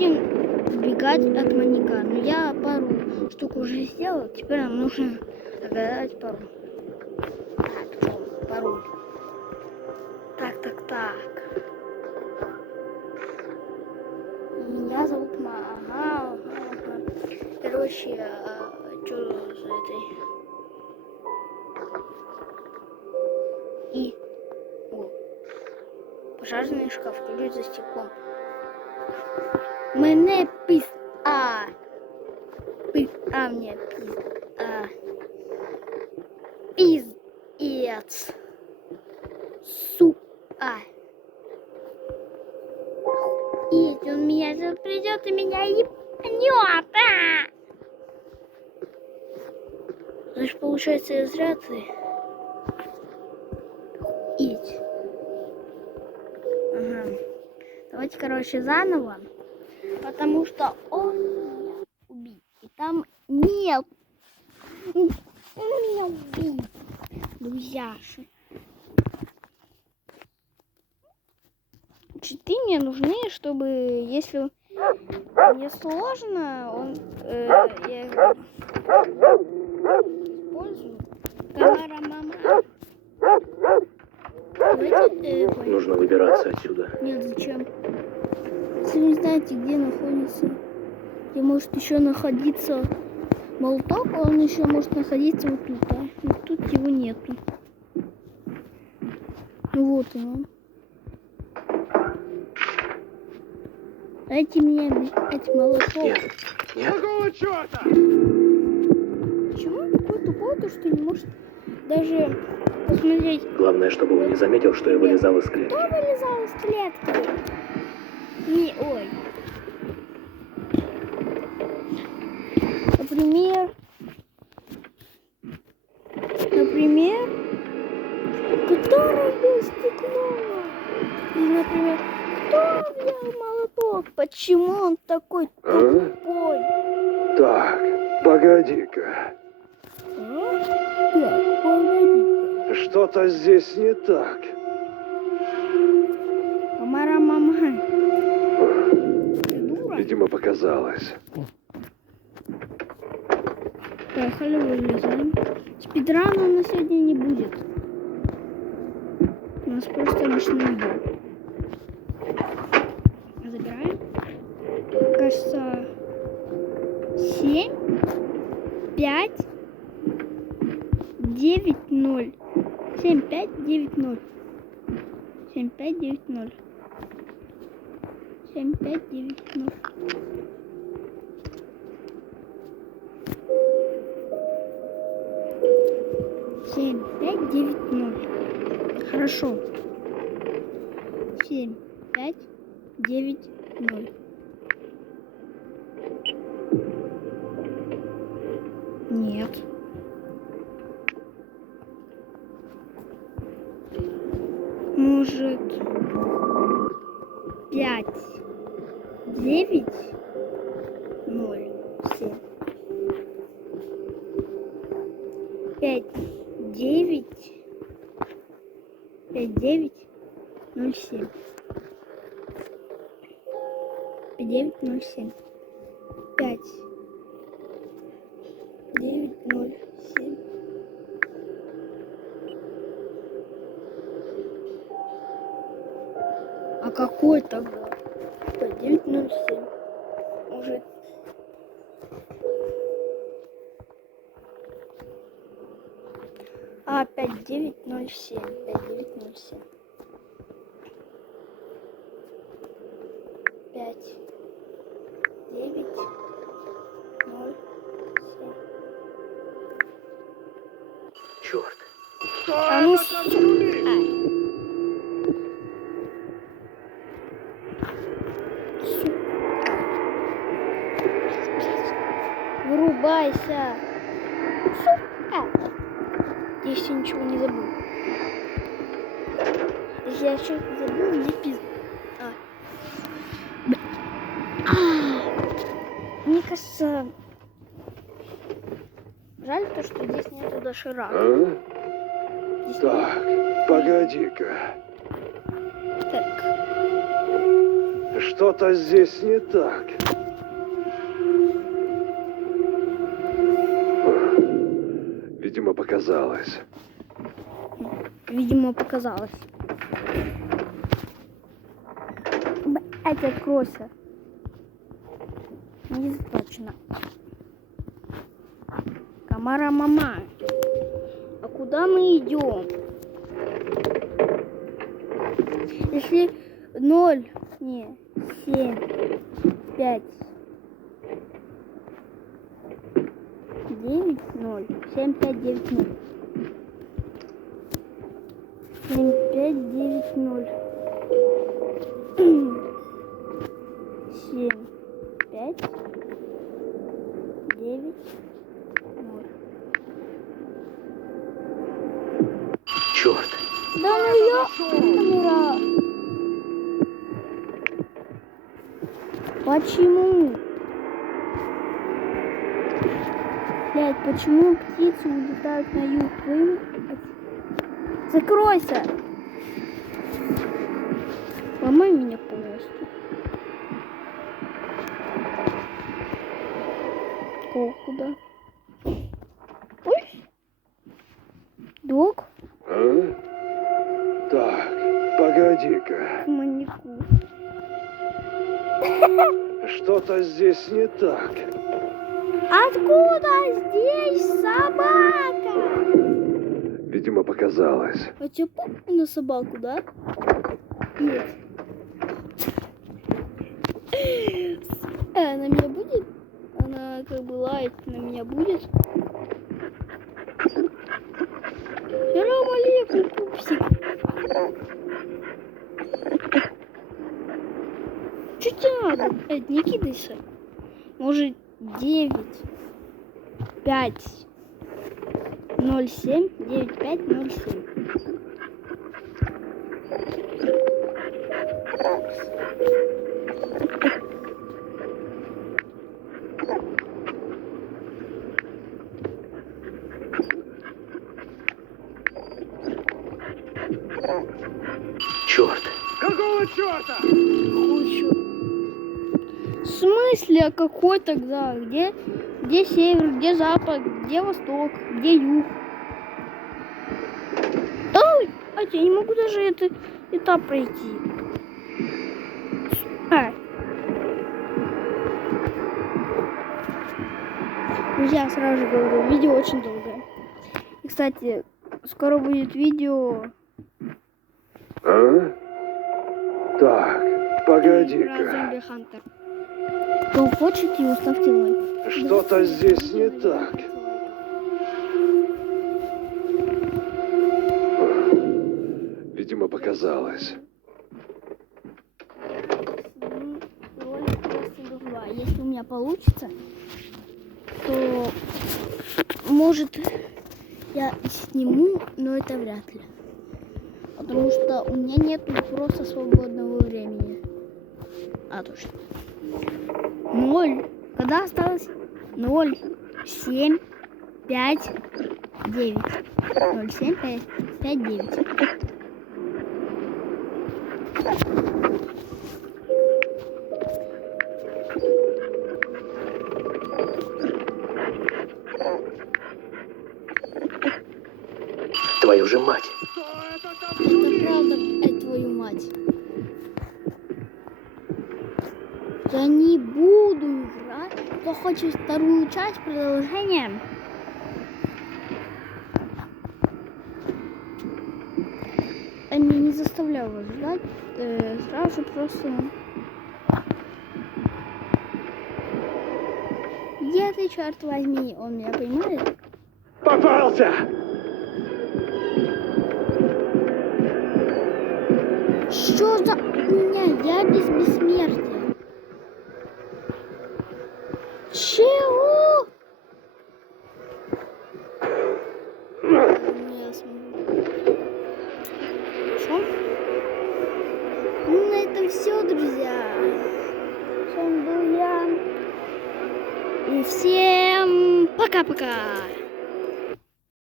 будем убегать от маньяка. Но я пару штук уже сделал. Теперь нам нужно загадать пароль. Пароль. Так. Меня зовут Ага. Короче, что за этой? И пожарный шкаф, ключ за стеклом. Мне мне пиздец. И он меня сейчас придет и меня ебнет. Значит, получается, я зря ты. Ага. Давайте, короче, заново. Потому что он меня убил. И там нет. Он меня убил. Друзьяши. Читы мне нужны, чтобы, если мне сложно, я их использую. Камера, мама. Нужно выбираться отсюда. Нет, зачем? Если вы не знаете, где находится, где может еще находиться молоток, он еще может находиться вот тут, а? Вот тут его нету. Ну вот он. Дайте мне эти молоток. Нет. Какого черта? Почему он такой тупой, то что не может даже посмотреть? Главное, чтобы он не заметил, что я вылезал из клетки. Кто вылезал из клетки? Ой. Например, кто разбил стекло? Или, например, кто взял молоток? Почему он такой тупой? Так, погоди-ка. Так, погоди. Что-то здесь не так. Мама. Ты дура? Видимо, показалось. Поехали, вылезаем. Спидрана у нас сегодня не будет. У нас просто обычное видео. Забираем. Кажется, 7, 5, 9, 0. 7, 5, 9, 0. 7, 5, 9, 0. 7, 5, 9, 0. Семь, 5, 9, 0. Хорошо. 7, 5, 9, 0. Нет. Может, 5, 9, 0, 7. 5, 9, 5, 9, 0, 7. 5, 9, 0, 7. 5, 9, 0, 7. А какой тогда? 5, 9, 0, 7. Может... А, 5907. 5907. 5, 9, 0, 7. Черт. А ну вырубайся. Если ничего не забыл. Если я что-то забыл, мне пизд. Мне кажется, жаль то, что здесь нету доширака. Так, погоди-ка. Так. Что-то здесь не так. Видимо, показалось. Видимо, показалось. Блять, откройся. Не точно. Камара мама. А куда мы идем? Если 0, не, 7, 5, 9, 0, 7, 5, 9, 0. 7, 5, 9, 0. 7, 5, 9, 0. Черт. Да ну я умираю. Почему? Блядь, почему птицы улетают на юг? Закройся! Ломай меня полностью. Куда? Ой! Док? А? Так, погоди-ка. Манику. Что-то здесь не так. Откуда здесь собака? Видимо, показалось. А тебе похуй на собаку, да? Нет. Она меня будет? Она как бы лает на меня будет? Салам алейкум, пупсик. Чё тебе надо? Не кидайся. Может 9, 5, 0, 7, 9, 5, 0, 7. Черт. Какого черта? Хочу. В смысле, а какой тогда? Где север, где запад, где восток, где юг? Ой, я не могу даже этот этап пройти. Друзья, сразу же говорю, видео очень долгое. И, кстати, скоро будет видео. А? Так, Про погоди-ка. Зомби Хантер. Кто хочет, его ставьте лайк. Что-то здесь не так. Видимо, показалось. Ролик просто два. Если у меня получится, то может я сниму, но это вряд ли. Потому что у меня нету просто свободного времени. А точно. 0. Когда осталось? 0, 7, 5, 9. 0, 7, 5, 5, 9. Твою же мать. Это правда, твою мать. Я не буду играть. Кто хочет вторую часть продолжения? Я не заставляю вас ждать. Сразу просто... Где ты, черт возьми? Он меня понимает? Попался! Что за меня? Я без бессмертия. Чего? Не смогу. Хорошо? Ну, на этом все, друзья. С вами был я. И всем пока-пока.